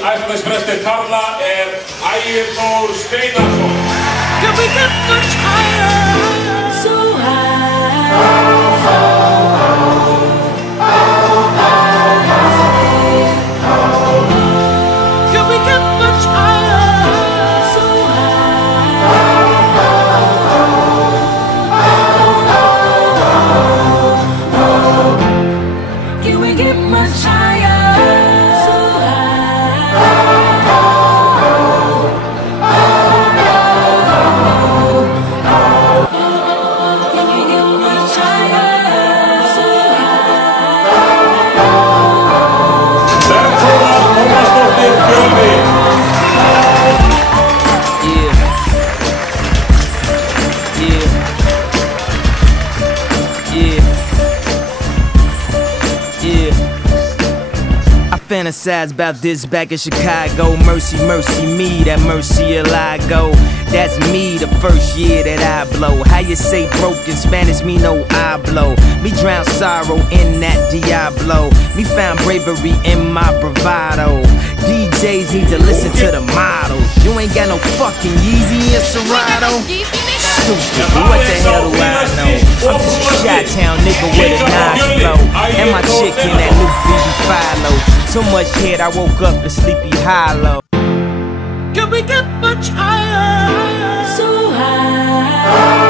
Ættlandsprestur Karla Ægir Þór Steinarsson. Can we get much higher? So high. Can we get much higher? So high. Can we get much higher? Fantasize about this back in Chicago. Mercy, mercy me, that mercy I go. That's me the first year that I blow. How you say broke in Spanish, me no I blow. Me drown sorrow in that Diablo. Me found bravery in my bravado. DJs need to listen to the models. You ain't got no fucking Yeezy and Serato. Stupid, what the hell do I know? I'm just a Chi-Town nigga with a nice flow. And my chick in that new Phoebe Philo. So much head I woke up in Sleepy Hollow. Can we get much higher? So high.